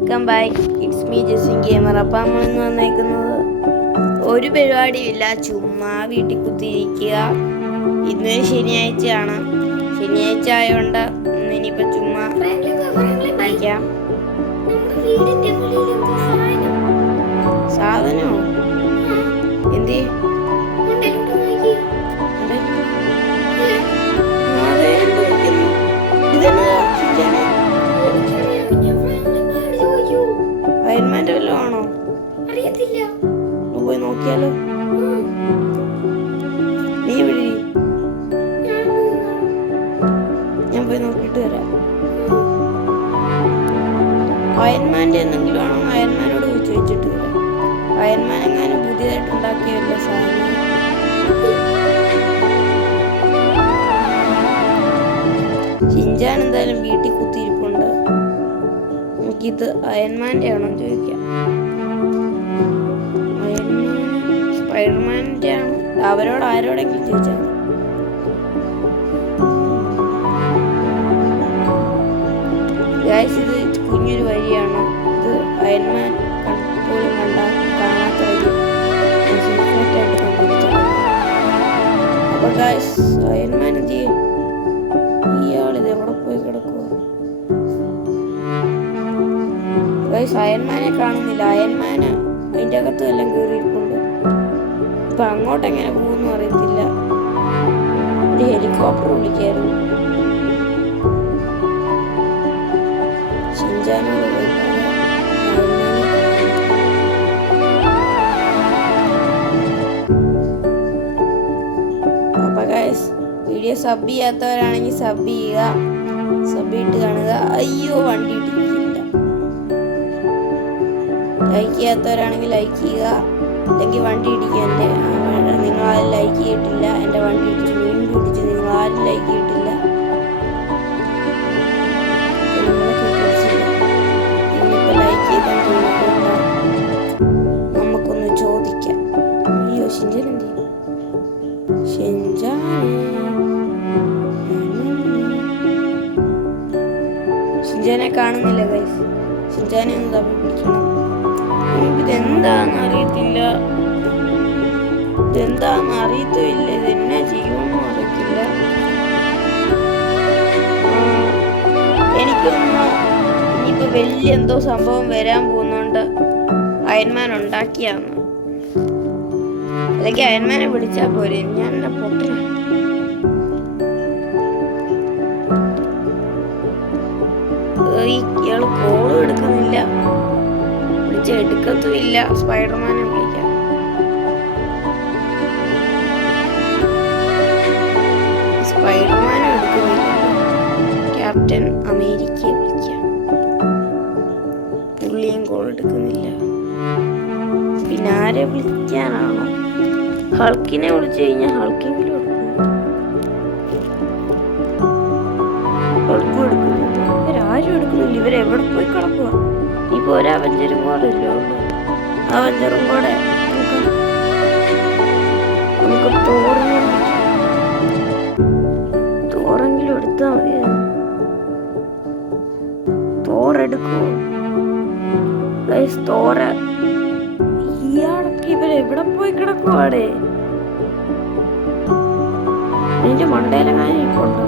Welcome back, it's me Jasin gamer. അപ്പം നമ്മളിന്ന് വന്നേക്കുന്നത് ഒരു പരിപാടിയില്ല, ചുമ്മാ വീട്ടിൽ കുത്തിയിരിക്കുക. ഇന്നൊരു ശനിയാഴ്ചയാണ്. ശനിയാഴ്ച ആയതുകൊണ്ട് ഇനിയിപ്പോൾ ചുമ്മാ ഇരിക്കാം. സാധനമോ എന്തേ? അയൺമാൻ്റെ വല്ലതും ആണോ? അറിയത്തില്ല. പോയി നോക്കിയാലോ? നീ വിളി, ഞാൻ പോയി നോക്കിയിട്ട് വരാം. അയൺമാൻ്റെ എന്തെങ്കിലും ആണോ? അയൺമാനോട് ചോദിച്ചിട്ട് വരാം. അയൺമാൻ എങ്ങാനും പുതിയതായിട്ട് ഉണ്ടാക്കിയല്ലേ സാധനം. ഷിൻചാൻ എന്തായാലും വീട്ടിൽ കുത്തിയിരിപ്പുണ്ട്. നമുക്കിത് അയൺമാൻ്റെ ആണോ ചോദിക്കാം. സ്പൈഡർമാൻ്റെ ആണ്. അവരോട് ആരോടെങ്കിലും ചോദിച്ചാൽ ഗൈസ്, ഇത് കുഞ്ഞൊരു വഴിയാണ്. ഇത് അയൺമാൻ പോലും കാണാത്ത വഴി സീക്രട്ടായിട്ട് കണ്ടുപിടിച്ചത്. അപ്പൊ ഗൈസ്, അയൺമാൻ എന്ത് ചെയ്യും? ഇയാളിത് എവിടെ പോയി കിടക്കുക? ഗൈസ്, അയൺമാനെ കാണുന്നില്ല. അയൺമാന് അതിൻ്റെ അകത്തും എല്ലാം കയറിയിരിപ്പുണ്ട്. ഇപ്പൊ അങ്ങോട്ട് എങ്ങനെ പോകുന്നു അറിയത്തില്ല. ഒരു ഹെലികോപ്റ്റർ വിളിക്കായിരുന്നു. ഷിൻചാനോട് അപ്പൊ ഗൈസ്, വീഡിയോ സബ് ചെയ്യാത്തവരാണെങ്കിൽ സബ് ചെയ്യുക, സബ് ഇട്ട് കാണുക. അയ്യോ, വണ്ടി ഇടിക്കില്ല. ലൈക്ക് ചെയ്യാത്തവരാണെങ്കിൽ ലൈക്ക് ചെയ്യുക, അല്ലെങ്കിൽ വണ്ടി ഇടിക്കുക. നിങ്ങൾ ആരും ലൈക്ക് ചെയ്തിട്ടില്ല, എൻ്റെ വണ്ടി ഇടിച്ച് വീണ്ടും ഇടിച്ച്. നിങ്ങൾ ആരും ലൈക്ക് ചെയ്തിട്ടില്ല. നിങ്ങളിപ്പോൾ ലൈക്ക് ചെയ്താൽ തോന്നുന്നുണ്ടോ? നമുക്കൊന്ന് ചോദിക്കാം. അയ്യോ, ഷിൻചാൻ എന്ത് ചെയ്യും? ഷിൻചാനെ കാണുന്നില്ല ഗൈസ്. ഷിൻചാനെ ഒന്ന് തപ്പി പിടിക്കണം. ഇതെന്താന്ന് അറിയത്തില്ല. ഇതെന്താന്ന് അറിയത്തില്ല. ഇതെന്നാ ചെയ്യുമെന്നും അറിയത്തില്ല. എനിക്കൊന്ന് ഇനിയിപ്പോൾ വലിയ എന്തോ സംഭവം വരാൻ പോകുന്നുണ്ട്. അയൺമാൻ ഉണ്ടാക്കിയാന്ന്. അല്ലെങ്കിൽ അയൺമാനെ വിളിച്ചാൽ പോരെ. ഞാൻ എന്നെ പൊട്ട. ഇയാൾ കോളും എടുക്കുന്നില്ല, എടുക്കത്തുമില്ല. സ്പൈഡർമാനെ വിളിക്കാം. സ്പൈഡർമാനെ എടുക്കുന്നില്ല. ക്യാപ്റ്റൻ അമേരിക്കയെ വിളിക്കാം. പുള്ളിയും കോൾ എടുക്കുന്നില്ല. പിന്നെ ആരെ വിളിക്കാനാണോ? ഹൾക്കിനെ വിളിച്ചു കഴിഞ്ഞാൽ ഹൾക്കെങ്കിലും എടുക്കും. ഹൾക്കും എടുക്കുന്നില്ല. ഇവരാരും എടുക്കുന്നില്ല. ഇവരെവിടെ പോയി കിടക്കുക? ഇപ്പൊ ഒരു അവഞ്ചറും കൂടെ ഇല്ലോ. അവഞ്ചറും കൂടെ നമുക്ക് തോറെങ്കിലും എടുത്താൽ മതിയായിരുന്നു. തോറെടുക്കുമോ? തോറ ഇയാളൊക്കെ ഇവരെവിടെ പോയി കിടക്കുവാടേ? അതിന്റെ മണ്ടയിലെങ്ങാനും ഇപ്പോണ്ടോ?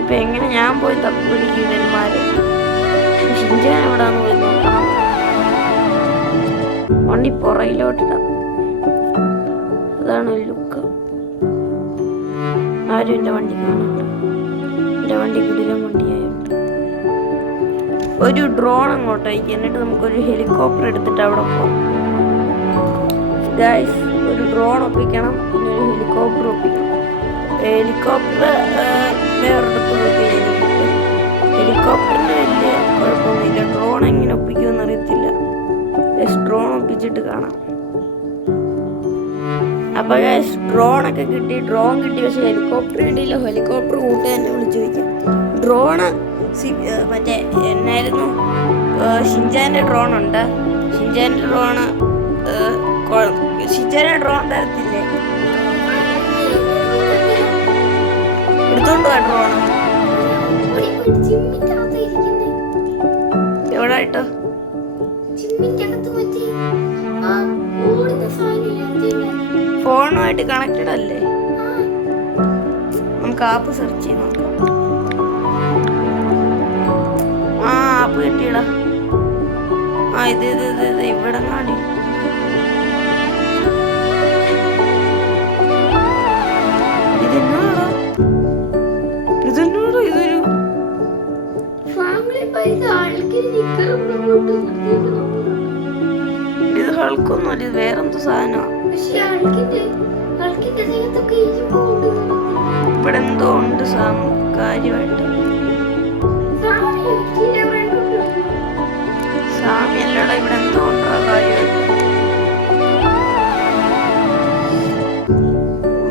ഇപ്പൊ എങ്ങനെ ഞാൻ പോയി തപ്പി പിടിക്കും ഇവന്മാരെ? ഷിൻചാൻ എവിടാന്ന് പോയി നോക്കണം. വണ്ടി പുറയിലോട്ടിടാം. അതാണ് ലുക്ക്. ആരും എൻ്റെ വണ്ടി കാണുന്നുണ്ട്. എൻ്റെ വണ്ടി കിടിലൻ വണ്ടിയായുണ്ട്. ഒരു ഡ്രോൺ അങ്ങോട്ട് അയക്കും. എന്നിട്ട് നമുക്കൊരു ഹെലികോപ്റ്റർ എടുത്തിട്ട് അവിടെ പോകാം. ഗൈസ്, ഒരു ഡ്രോൺ ഒപ്പിക്കണം, പിന്നെ ഒരു ഹെലികോപ്റ്റർ ഒപ്പിക്കണം. ഹെലികോപ്റ്റർ വേറൊരിടത്ത് പോയി കഴിഞ്ഞാൽ കിട്ടും. ഹെലികോപ്റ്ററിന് വലിയ കുഴപ്പമൊന്നുമില്ല. ഡ്രോൺ എങ്ങനെ ഒപ്പിക്കുമെന്ന് അറിയത്തില്ല. ഡ്രോൺ ഒപ്പിച്ചിട്ട് കാണാം. അപ്പോൾ ഡ്രോണൊക്കെ കിട്ടി. ഡ്രോൺ കിട്ടി, പക്ഷെ ഹെലികോപ്റ്റർ കിട്ടിയില്ല. ഹെലികോപ്റ്റർ കൂട്ടുകാർ തന്നെ വിളിച്ചു ചോദിക്കാം. ഡ്രോണ് മറ്റേ എന്നായിരുന്നു, ഷിൻചാൻ്റെ ഡ്രോണുണ്ട്. ഷിൻചാൻ്റെ ഡ്രോൺ തരത്തില്ലേ? എടുത്തോണ്ട് പോവാ ഡ്രോൺ. എവിടായിട്ടോ? ഫോണുമായിട്ട് കണക്റ്റഡ് അല്ലേ? നമുക്ക് ആപ്പ് സെർച്ച് ചെയ്ത് നോക്കാം. ആ ആപ്പ് കിട്ടിയടാ. ആ ഇത് ഇത് ഇത് ഇത് ഇവിടെ കാണി. ഇതെന്നാടാ ഇതൊരു ഇത് ഹൾക്കൊന്നുമല്ല, ഇത് വേറെന്തോ സാധനമാണ്. ഇവിടെ എന്തോ ഉണ്ട് കാര്യമായിട്ട്. സാമ്യല്ലടാ, ഇവിടെ എന്തോ ഉണ്ടോ കാര്യമായിട്ട്.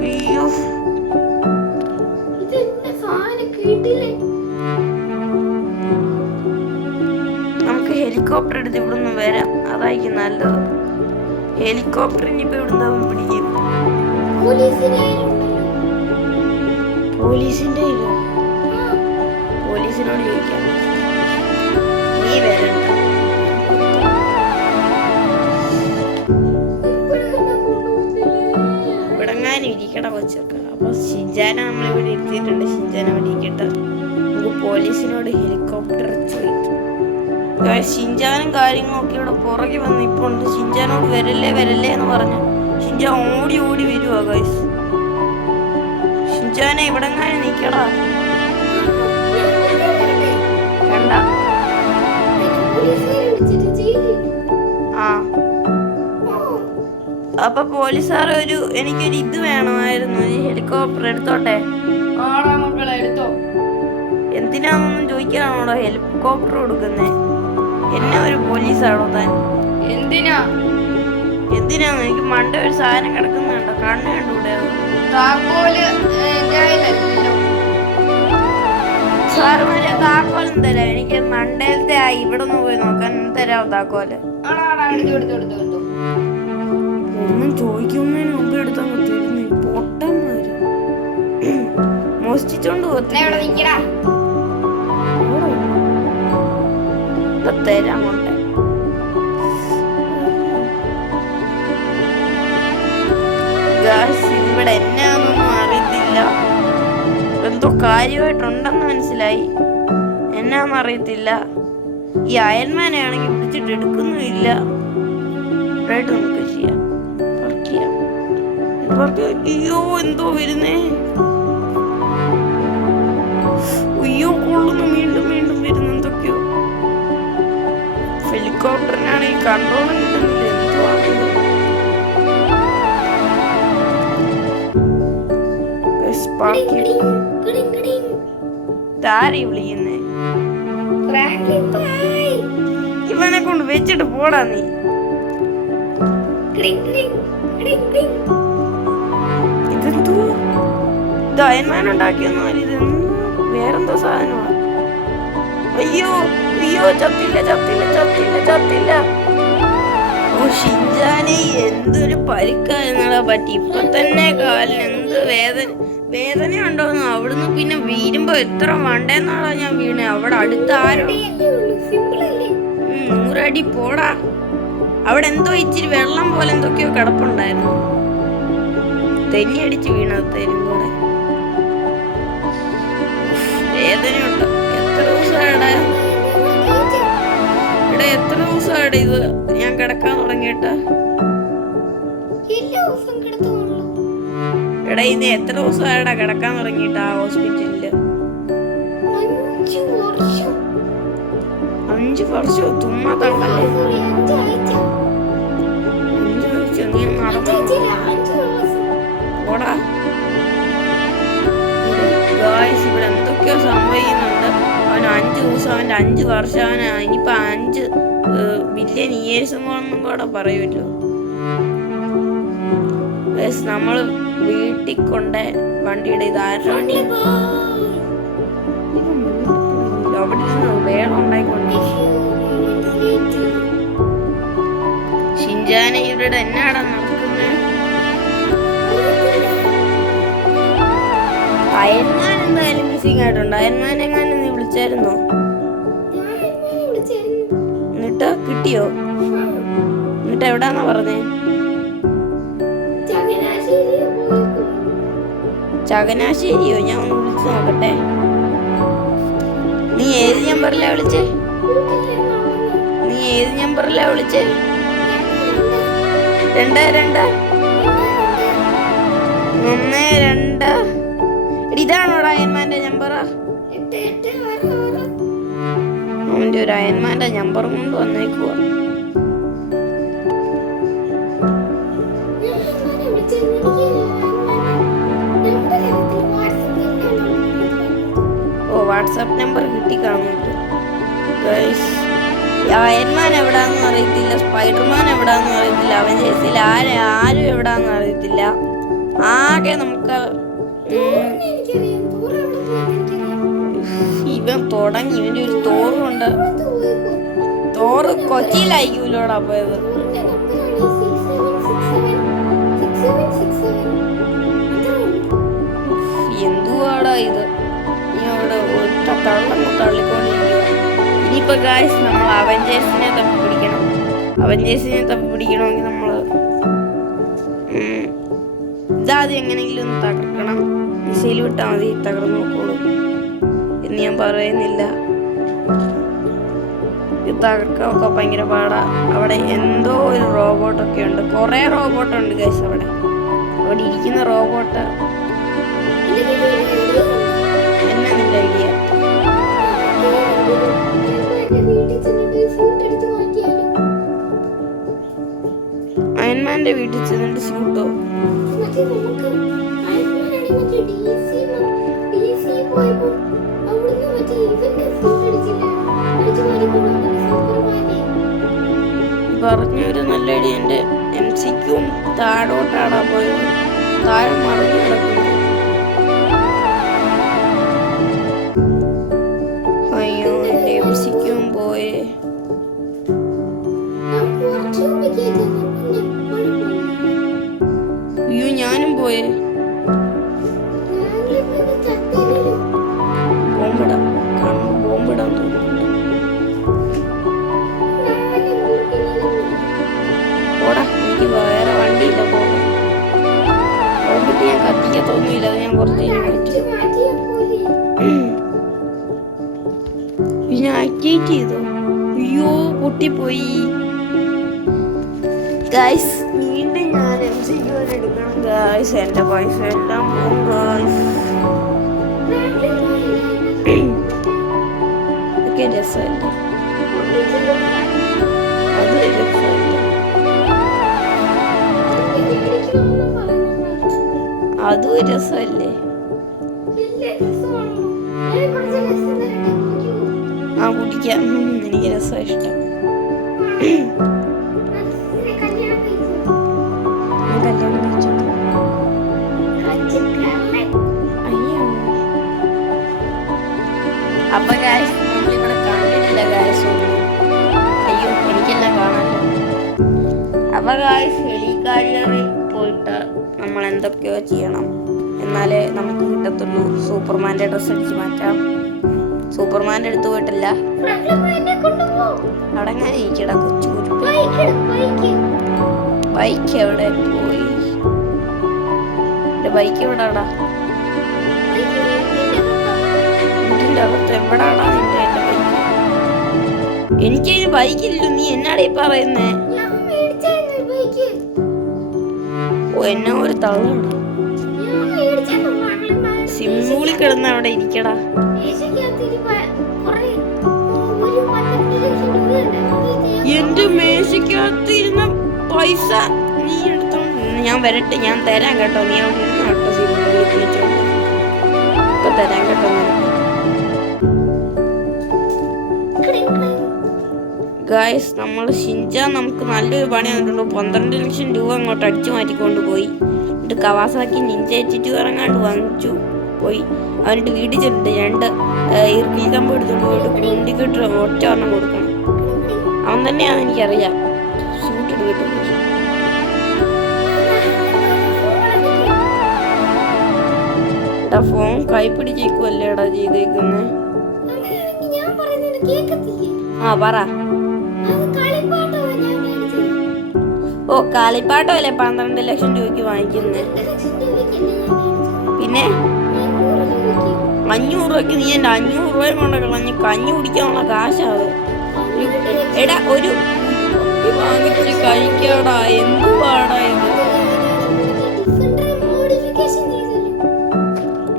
അയ്യോ നമുക്ക് ഹെലികോപ്റ്റർ എടുത്ത് ഇവിടുന്ന് വരാം, അതായിരിക്കും നല്ലത്. ഹെലികോപ്റ്ററിന് ഇപ്പൊ ഇവിടുന്ന് പിടിക്കും. പോലീസിന്റെ പോലീസിനോട് ചോദിക്കാം. നീ വരണ്ട, ഇവിടെങ്ങാനും ഇരിക്കട കൊച്ചൊക്കെ. അപ്പൊ ഷിൻചാനെ നമ്മളിവിടെ ഇരുത്തിയിട്ടുണ്ട്. ഷിൻചാനെ അവിടെ ഇരിക്കട്ടെ. നമുക്ക് പോലീസിനോട് ഹെലികോപ്റ്റർ ചോദിക്കും. ഷിൻചാനും കാര്യങ്ങളും ഒക്കെ ഇവിടെ പുറകെ വന്ന് ഇപ്പൊ ഉണ്ട്. ഷിൻചാനോട് വരല്ലേ വരല്ലേ എന്ന് പറഞ്ഞു. ഷിൻചാൻ ഓടി ഓടി വരുവാ ഗൈസ്. ഷിൻചാനെ ഇവിടെങ്ങാനും നിക്കടാ. വേണ്ട. ആ അപ്പൊ പോലീസുകാർ എനിക്കൊരു ഇത് വേണമായിരുന്നു, ഈ ഹെലികോപ്റ്റർ എടുത്തോട്ടെ. എടുത്തോ. എന്തിനാന്നൊന്നും ചോദിക്കാണോടോ ഹെലികോപ്റ്റർ കൊടുക്കുന്നേ? എന്നെ ഒരു പോലീസാണോ താൻ? എന്തിനാന്ന് എനിക്ക് മണ്ട ഒരു സാധനം കിടക്കുന്നുണ്ടോ? കണ്ണ് കണ്ടൂടെ? സാറുമാരെ താക്കോലും തരാം. എനിക്ക് മണ്ടയിലത്തെ ഇവിടെ ഒന്ന് പോയി നോക്കാൻ തരാം താക്കോല്. ഒന്നും ചോദിക്കുന്നതിന് മുമ്പ് എടുത്തങ്ങ് തരുന്നു പൊട്ടന്മാര്. മോഷ്ടിച്ചോണ്ട് തരാം കൊണ്ട്. ഇവിടെ എന്നാന്നൊന്നും അറിയത്തില്ല. എന്തോ കാര്യമായിട്ടുണ്ടെന്ന് മനസ്സിലായി. എന്നാന്ന് അറിയത്തില്ല. ഈ അയൽമാനെ ആണെങ്കിൽ പിടിച്ചിട്ട് എടുക്കുന്നുമില്ല. ഇവിടായിട്ട് നമുക്ക് ചെയ്യാം. അയ്യോ എന്തോ വരുന്നേ. അയ്യോ കൊള്ളുന്നു. വീണ്ടും വീണ്ടും വരുന്നു എന്തൊക്കെയോ. ഹെലികോപ്റ്ററിനാണെങ്കിൽ കൺട്രോളും കിട്ടുന്നില്ല. എന്തോ താരി വിളിക്കുന്നേ. ഇവനെ കൊണ്ട് വെച്ചിട്ട് പോടാ നീ. ഇതെന്തോ ദയന്മാനുണ്ടാക്കിയൊന്നും അല്ല. ഇതെന്തോ വേറെന്തോ സാധനമാണ്. അയ്യോ അയ്യോ ചത്തില്ല ചത്തില്ല ചത്തില്ല ചത്തില്ല. ഓ ഷിൻചാനെ എന്തൊരു പരിക്കായിരുന്നടാ പറ്റി. ഇപ്പൊ തന്നെ കാലിന് എന്ത് വേദന ഉണ്ടോന്നോ. അവിടുന്ന് പിന്നെ വീഴുമ്പോ എത്ര മണ്ടേന്നാടാ ഞാൻ വീണേ. അവിടെ അടുത്ത ആരോ 100 അടി പോടാ. അവിടെ എന്തോ ഇച്ചിരി വെള്ളം പോലെ എന്തൊക്കെയോ കിടപ്പുണ്ടായിരുന്നു. തെന്നി അടിച്ച് വീണത് തരും കൂടെ. വേദനയുണ്ട്. എത്ര ദിവസമായിടാ ഇവിടെ? എത്ര ദിവസമായിട ഇത് ഞാൻ കിടക്കാൻ തുടങ്ങിയിട്ട? എടാ ഇത് എത്ര ദിവസമായിടാ കിടക്കാൻ തുടങ്ങിയിട്ട ആ ഹോസ്പിറ്റലില്? 5 വർഷോ? തുമ്മാ തള്ളല്ലേ. 5 ആഴ്ച നീ നടന്നു പോടാ. ഇവിടെ എന്തൊക്കെയോ സംഭവിക്കുന്നുണ്ട്. അവന് 5 ദിവസം, അവൻ്റെ 5 വർഷം, അവന് ഇനിയിപ്പോ 5 ബില്യൺ ഇയേഴ്സും കൊണ്ടൊന്നും കൂടെ പറയുമല്ലോ. നമ്മള് വീട്ടിൽ കൊണ്ട് വണ്ടിയുടെ ഇത് ആരുടെ വണ്ടി? അവിടെ വേണം ഉണ്ടായിക്കൊണ്ട്. ഷിൻചാനെ ഇവിടെ എന്നാടാ നടക്കുന്നത്? അയൽമാൻ എന്തായാലും മിസ്സിംഗ് ആയിട്ടുണ്ട്. അയൽമാൻ എങ്ങാനും നീ വിളിച്ചു വിളിച്ചായിരുന്നോ? എന്നിട്ട് കിട്ടിയോ? എന്നിട്ട് എവിടാന്നാ പറഞ്ഞേ? ചകനാശ്ശേരിയോ? ഞാൻ ഒന്ന് വിളിച്ചു നോക്കട്ടെ. നീ ഏത് നമ്പറിലാ വിളിച്ചേ? 2212. ഇതാണോടാ അയന്മാന്റെ നമ്പറാ? അവന്റെ ഒരു അയന്മാന്റെ നമ്പർ കൊണ്ട് വന്നേക്കുക. ഓ, വാട്സാപ്പ് നമ്പർ കിട്ടി കാണുന്നുണ്ട്. അയൺമാൻ എവിടാന്നും അറിയത്തില്ല, സ്പൈഡർമാൻ എവിടാന്നും അറിയത്തില്ല, അവഞ്ചേഴ്സിൽ ആരും എവിടാന്നും അറിയത്തില്ല. ആകെ നമുക്ക് ഇവൻ തുടങ്ങി. ഇവന്റെ ഒരു തോറുണ്ട്. തോറ് കൊച്ചിയിലായിരിക്കൂലോടാ പോയത്. എന്തുവാടാ ഇത്? നീ അവിടെ ഒറ്റ തള്ളിക്കൊണ്ടിരിക്കുക. ഇനിയിപ്പോ ഗായ്സ് നമ്മൾ അവഞ്ചേഴ്സിനെ തപ്പി പിടിക്കണമെങ്കിൽ നമ്മള് ഇതാദ്യം എങ്ങനെയെങ്കിലും ഒന്ന് തകർക്കണം. മിസൈൽ വിട്ടാൽ മതി, തകർന്നു നോക്കോളൂ എന്ന് ഞാൻ പറയുന്നില്ല. ഇത് തകർക്കൊക്കെ ഭയങ്കര പാടാ. അവിടെ എന്തോ ഒരു റോബോട്ടൊക്കെ ഉണ്ട്. കുറെ റോബോട്ടുണ്ട് ഗൈസ്. അവിടെ ഇരിക്കുന്ന റോബോട്ട് എന്നാ നിന്റെ ഐഡിയ? അയൺമാന്റെ വീട്ടിൽ ചെന്നിട്ട് ഷൂട്ടോ? പറഞ്ഞൊരു നല്ല ഐഡിയ. എൻ്റെ MCക്കും താഴോട്ടാടാ പോയത്. താഴെ മറിഞ്ഞു കിടക്കുന്നു. അയ്യോ, എൻ്റെ MCക്കും പോയേ. അയ്യോ, ഞാനും പോയേ. ബോംബിടാൻ തോന്നുന്നുണ്ട്. ഓടാ, എനിക്ക് വേറെ വണ്ടിയില്ല പോകാൻ. ബോംബിട്ട് ഞാൻ കത്തിക്കാൻ തോന്നിയില്ല. അത് ഞാൻ കുറച്ച് പിന്നെ ആക്ടിവേറ്റ് ചെയ്തോ? അയ്യോ, പൊട്ടിപ്പോയി. ഗായ്സ്, വീണ്ടും ഞാൻ MCQ എടുക്കണം ഗായ്സ്. എൻ്റെ പൈസ എല്ലാം പോകും ഗായ്സ്. ഒക്കെ രസമല്ലേ? അത് രസമല്ലേ? അതും രസമല്ലേ? ആ, കുടിക്കാം. എനിക്ക് രസമാണ് ഇഷ്ടം. അപ്പൊ ഗായ്സ്, നമ്മളിവിടെ കണ്ടിട്ടില്ല ഗായ്സ് ഒന്നും. അയ്യോ, എനിക്കെല്ലാം കാണാമല്ലോ. അപ്പൊ ഗായ്സ്, ഹെലികാരിയറിൽ പോയിട്ട് നമ്മൾ എന്തൊക്കെയോ ചെയ്യണം, എന്നാലേ നമുക്ക് കിട്ടത്തുള്ളൂ. സൂപ്പർമാൻ്റെ ഡ്രസ്സ് അടിച്ച് മാറ്റാം. സൂപ്പർമാൻ്റെ അടുത്ത് പോയിട്ടില്ല. അടങ്ങാൻ ഇരിക്കടാ കൊച്ചു കുരുപ്പ്. ബൈക്ക് എവിടെ പോയി? എൻ്റെ ബൈക്ക് എവിടാടാ? വീട്ടിൻ്റെ അകത്ത് എവിടാടാ നിന്റെ? എൻ്റെ ബൈക്ക് എനിക്കതിന് ബൈക്കില്ലല്ലോ. നീ എന്നാടേ പറയുന്നേ? ഓ, എന്നാ ഒരു തള്ളടാ. സിമ്മൂളിൽ കിടന്ന് അവിടെ ഇരിക്കടാ. എന്റെ മേശക്കകത്തിരുന്ന പൈസ നീ എടുത്തോണ്ട് ഞാൻ വരട്ടെ, ഞാൻ തരാൻ കേട്ടോ. നീ അവിടെ ഇരുന്ന് കേട്ടോ. സിമ്മൂളിൽ വിളിച്ചോണ്ട് ഇപ്പൊ തരാൻ കേട്ടോ. ഗായ്സ്, നമ്മൾ ഷിൻചാൻ നമുക്ക് നല്ലൊരു പണി തന്നിട്ടുണ്ട്. 12 ലക്ഷം രൂപ അങ്ങോട്ട് അടിച്ചു മാറ്റിക്കൊണ്ട് പോയി. എന്നിട്ട് കവാസാക്കി നിഞ്ച എച്ചിട്ട് ഇറങ്ങാണ്ട് വാങ്ങിച്ചു പോയി. അവനിട്ട് വീട്ടിൽ ചെന്നിട്ട് 2 ഇർക്കിൽ കമ്പ് എടുത്തോണ്ട് പോയിട്ട് കുണ്ടിക്കിട്ട് ഒറ്റ ഒരെണ്ണം കൊടുക്കണം. അവൻ തന്നെയാണ്, എനിക്കറിയാം. ഷൂട്ടിട്ട് കിട്ടും. എടാ, ഫോൺ കൈപ്പിടിച്ചേക്കുമല്ലേടാ ചെയ്തേക്കുന്നേ? ഞാൻ പറയുന്നത് കേൾക്കത്തില്ലേ? ആ പറ. അത് കളിപ്പാട്ടമാണ് ഞാൻ മേടിച്ചത്. ഓ കളിപ്പാട്ടമല്ലേ 12 ലക്ഷം രൂപയ്ക്ക് വാങ്ങിക്കുന്നത്? 2 ലക്ഷം രൂപയ്ക്കല്ലേ ഞാൻ മേടിച്ചത്? പിന്നെ 500 രൂപയ്ക്ക്. 500 രൂപയ്ക്ക് നീ എൻ്റെ 500 രൂപയും കൊണ്ട് കളഞ്ഞ് കഞ്ഞി കുടിക്കാനുള്ള കാശാവ്. എടാ ഒരു കുപ്പി വാങ്ങിച്ച് കഴിക്കാടാ, എന്തുവാടാ ഇത്? മോഡിഫിക്കേഷൻ ചെയ്തല്ലോ.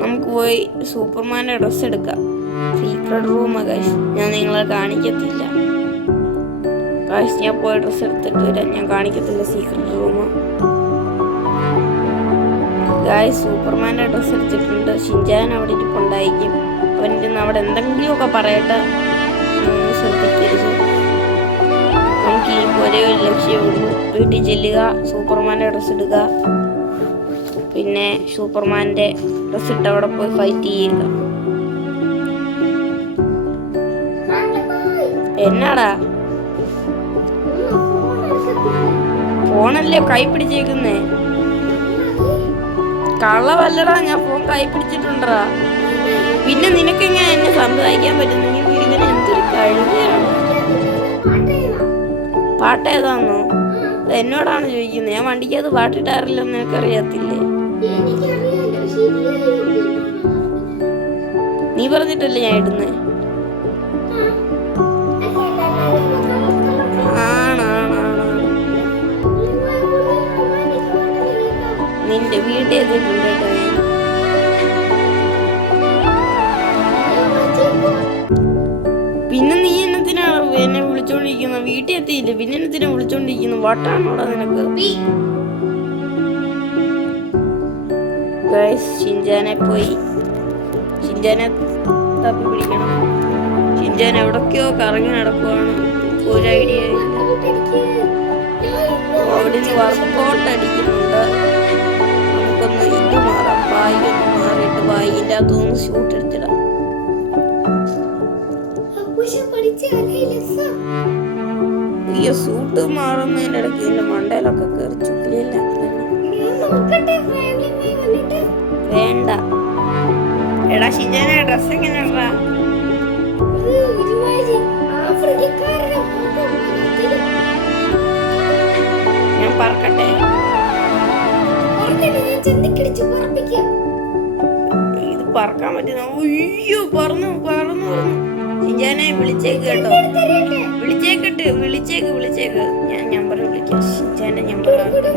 നമുക്ക് പോയി സൂപ്പർമാൻ്റെ ഡ്രസ്സ് എടുക്കാം. സീക്രട്ട് റൂം ഗൈസ്, ഞാൻ നിങ്ങളെ കാണിക്കത്തില്ല ഗൈസ്. ഞാൻ പോയി ഡ്രസ്സ് എടുത്തിട്ട് വരാം, ഞാൻ കാണിക്കത്തില്ല സീക്രട്ട് റൂം ഗൈസ്. സൂപ്പർമാൻ്റെ ഡ്രസ്സ് എടുത്തിട്ടുണ്ട്. ഷിൻചാൻ അവിടെ ഇരിപ്പുണ്ടായിരിക്കും. അവൻ്റെ അവിടെ എന്തെങ്കിലുമൊക്കെ പറയട്ടെ, ശ്രദ്ധിക്കരുത്. നമുക്ക് ഈ ഒരേ ഒരു ലക്ഷ്യമുള്ളൂ, വീട്ടിൽ ചെല്ലുക, സൂപ്പർമാൻ്റെ ഡ്രസ്സ് ഇടുക, പിന്നെ സൂപ്പർമാൻ്റെ ഡ്രസ്സ് ഇട്ട് അവിടെ പോയി ഫൈറ്റ് ചെയ്യുക. എന്നാടാ ഫോണല്ലേ കൈ പിടിച്ചേക്കുന്നേ? കള്ളവല്ലടാ, ഞാൻ ഫോൺ കൈ പിടിച്ചിട്ടുണ്ടാ. പിന്നെ നിനക്കെങ്ങനെ എന്നെ സംസാരിക്കാൻ പറ്റുന്നു? നീ ഇങ്ങനെ എന്തൊരു കഴിവാണ്. പാട്ട് ഏതാന്നോ? എന്നോടാണ് ചോദിക്കുന്നത്. ഞാൻ വണ്ടിക്കകത്ത് പാട്ടിട്ടാറില്ലെന്ന് നിനക്കറിയത്തില്ലേ? നീ പറഞ്ഞിട്ടല്ലേ ഞാൻ ഇടുന്നേ? നിന്റെ വീട്ടിൽ എത്തിയിട്ടുണ്ട് കേട്ടോ ഞാൻ. പിന്നെ നീ എന്നത്തിനാ എന്നെ വിളിച്ചോണ്ടിരിക്കുന്നത്? വീട്ടിൽ എത്തിയില്ല, പിന്നെ എന്നത്തിനാ വിളിച്ചോണ്ടിരിക്കുന്നു? വട്ടാണോടാ നിനക്ക്? ഷിൻചാനെ തപ്പി പിടിക്കണം. ഷിൻചാൻ എവിടൊക്കെയോ കറങ്ങി നടക്കുവാണ്, ഒരു ഐഡിയ ഇല്ല. അവിടെ നിന്ന് വർക്കൗട്ട് അടിക്കുന്നുണ്ട്. നമുക്കൊന്ന് ഇത് മാറാം, ബാഗൊന്ന് മാറിയിട്ട് ബാഗിൻ്റെ അകത്തൊന്ന് ഷൂട്ട് എടുത്തിടാം. ഈ സൂട്ട് മാറുന്നതിൻ്റെ ഇടയ്ക്ക് ഇതിൻ്റെ മണ്ടയിലൊക്കെ കയറി ചുക്കിലില്ല. വേണ്ട. എടാ ഷിൻചാനെ ഡ്രസ് എങ്ങനെയാ? ഞാൻ പറക്കട്ടെ? ഇത് പറക്കാൻ പറ്റുന്ന? അയ്യോ പറന്നു പറന്നു പറന്നു. ഷിൻചാനെ വിളിച്ചേക്ക് കേട്ടോ, വിളിച്ചേക്ക്. ഞാൻ നമ്പർ വിളിക്കാം. ഷിൻചാന്റെ നമ്പർ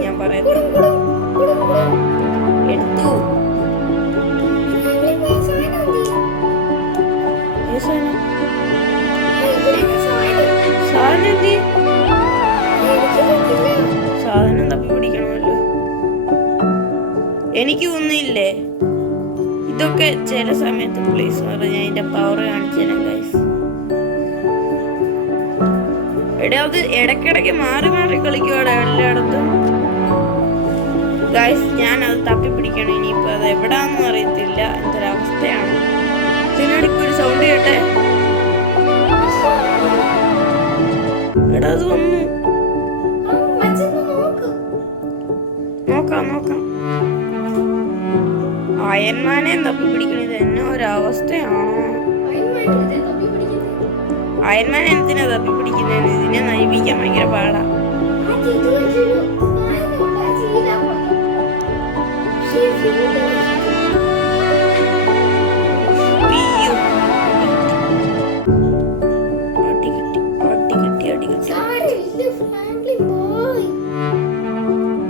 ഞാൻ പറയുന്നത് എടുത്തു. സാധനം തപ്പി പിടിക്കണമല്ലോ. എനിക്ക് ഒന്നുമില്ലേ? ഇതൊക്കെ ചില സമയത്ത് പ്ലീസ് പറഞ്ഞ ഞാൻ അതിന്റെ പവർ കാണിച്ചു തരാം ഗൈസ്. എടാ അത് ഇടയ്ക്കിടയ്ക്ക് മാറി കളിക്കുവാടാ എല്ലായിടത്തും ഗൈസ്. ഞാൻ അത് തപ്പി പിടിക്കണം. ഇനിയിപ്പോ അത് എവിടാന്നും അറിയത്തില്ല. എന്തൊരവസ്ഥയാണ്. ഇതിനിടയ്ക്ക് ഒരു സൗണ്ട് കേട്ടെ. എടാ അത് വന്നു. നോക്കാം. അയൺമാനെ തപ്പി പിടിക്കണത് എന്നെ ഒരവസ്ഥയാണോ? അയൺമാൻ എന്തിനാ തപ്പി പിടിക്കുന്നത്? ഇതിനെ നയിപ്പിക്കാൻ ഭയങ്കര പാടാ.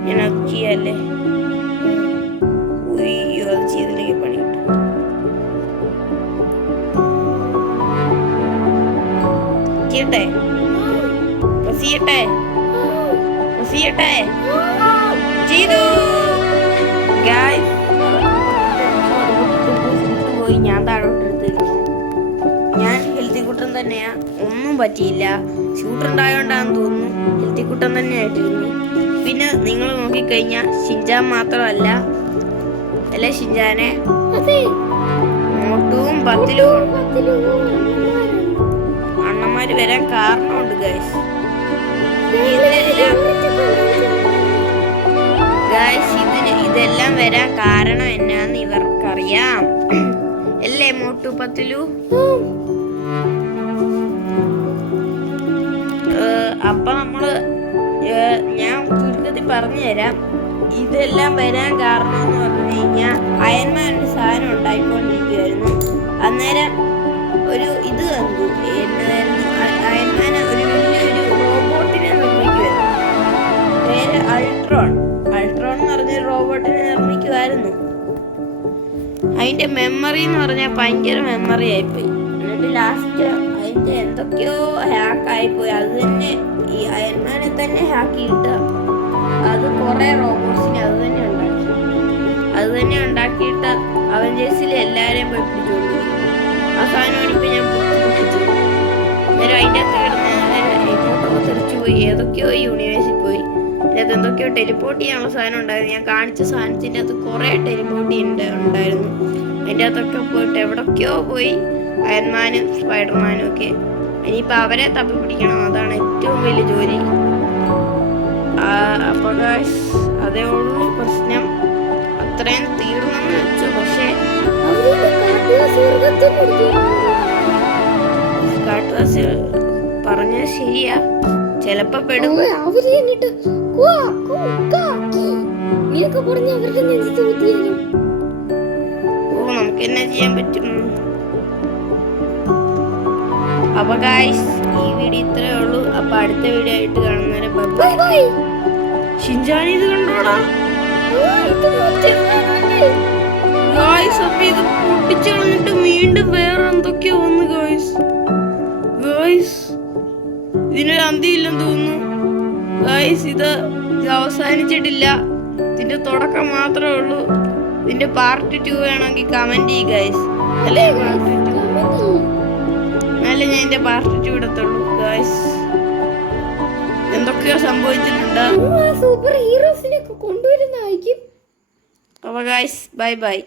ഞാൻ അത് ചെയ്യല്ലേ? ഉയ്യോ, അത് ചെയ്തില്ലെങ്കിൽ പണി കിട്ടും. ചെയ്യട്ടെ ചെയ്തു. പോയി ഞാൻ താഴോട്ട് എടുത്തിരുന്നു. ഞാൻ ഹെൽത്തി കുട്ടൻ തന്നെയാ, ഒന്നും പറ്റിയില്ല. ഷൂട്ടുണ്ടായോണ്ടാന്ന് തോന്നുന്നു ഹെൽത്തി കുട്ടൻ തന്നെ ആയിട്ടിരുന്നു. പിന്നെ നിങ്ങൾ നോക്കിക്കഴിഞ്ഞാൽ ഷിൻചാൻ മാത്രമല്ല, അല്ലേ ഷിൻചാനെ? മോട്ടുവും പത്തിലും അണ്ണന്മാര് വരാൻ കാരണമുണ്ട് ഗൈസ്. ഇതെല്ലാം വരാൻ കാരണം എന്നാന്ന് ഇവർക്കറിയാം, അല്ലേ മോട്ടു പത്തിലു? പറഞ്ഞുതരാം. ഇതെല്ലാം വരാൻ കാരണം എന്ന് പറഞ്ഞു കഴിഞ്ഞാൽ അയൺമാൻ ഒരു സാധനം ഉണ്ടായിക്കൊണ്ടിരിക്കുവായിരുന്നു. അന്നേരം ഒരു ഇത് കണ്ടു. എന്തായിരുന്നു, അയൺമാൻ ഒരു വലിയൊരു റോബോട്ടിനെ നിർമ്മിക്കുമായിരുന്നു. പേര് അൾട്രോൺ എന്ന് പറഞ്ഞൊരു റോബോട്ടിനെ നിർമ്മിക്കുമായിരുന്നു. അതിന്റെ മെമ്മറി എന്ന് പറഞ്ഞാൽ ഭയങ്കര മെമ്മറി ആയിപ്പോയി. എന്നിട്ട് ലാസ്റ്റ് അതിന്റെ എന്തൊക്കെയോ ഹാക്കായിപ്പോയി. അത് തന്നെ ഈ അയൺമാനെ തന്നെ ഹാക്കിയിട്ട് അത് കുറെ റോബോട്ട്സിനെ അത് തന്നെ ഉണ്ടാക്കിയിട്ട് അവഞ്ചേഴ്സിൽ എല്ലാവരെയും പോയി പിടിച്ചോണ്ട് പോയി. ആ സാധനമാണ് ഇപ്പൊ ഞാൻ പൊട്ടിച്ചു. അന്നേരം അതിൻ്റെ അകത്ത് കിടന്ന് എങ്ങോട്ടോ തെറിച്ചു പോയി. ഏതൊക്കെയോ യൂണിവേഴ്സിൽ പോയി. അതിനകത്ത് എന്തൊക്കെയോ ടെലിപ്പോർട്ട് ചെയ്യാനുള്ള സാധനം ഉണ്ടായിരുന്നു. ഞാൻ കാണിച്ച സാധനത്തിൻ്റെ അകത്ത് കുറേ ടെലിപ്പോർട്ട് ഉണ്ടായിരുന്നു. അതിൻ്റെ അകത്തൊക്കെ പോയിട്ട് എവിടൊക്കെയോ പോയി അയൺമാനും സ്പൈഡർമാനും ഒക്കെ. ഇനിയിപ്പോൾ അവരെ തപ്പി പിടിക്കണം. അതാണ് ഏറ്റവും വലിയ ജോലി. അപ്പോൾ അതേ ഉള്ളൂ പ്രശ്നം. അത്രയും തീർന്നെന്ന് വെച്ചു. പക്ഷേ കാട്ടുവാസി പറഞ്ഞത് ശരിയാ, ചിലപ്പോ പെടും. നമുക്ക് എന്നാ ചെയ്യാൻ പറ്റും? അപ്പൊ ഗായ്സ്, ഈ വീഡിയോ ഇത്രേ ഉള്ളൂ. അപ്പൊ അടുത്ത വീഡിയോ ആയിട്ട് കാണുന്നവരെ ബൈ ബൈ. ഷിൻചാൻ ഇത് കണ്ടോടാ ഗായ്സ്. അപ്പൊ ഇത് പൊട്ടിച്ചു കളഞ്ഞിട്ട് വീണ്ടും വേറെ എന്തൊക്കെയോ വന്നു ഗായ്സ്. ഇതിനൊരു അന്ത്യമില്ലെന്ന് തോന്നുന്നു ഗായ്സ്. ഇത് അവസാനിച്ചിട്ടില്ല. ഇതിന്റെ തുടക്കം മാത്രമേ ഉള്ളൂ. ഇതിന്റെ പാർട്ട് 2 വേണമെങ്കിൽ കമന്റ് ചെയ്യ് ഗായ്സ്. അല്ലേ പാർട്ട് 2? എന്നാലേ ഞാൻ ഇതിന്റെ പാർട്ട് 2 ഇടത്തുള്ളൂ ഗായ്സ്. എന്തൊക്കെയോ സംഭവിച്ചിട്ടുണ്ട്. സൂപ്പർ ഹീറോസിനെ കൊണ്ടുവരുന്നതായിരിക്കും. അപ്പൊ ഗായ്സ് ബൈ ബൈ.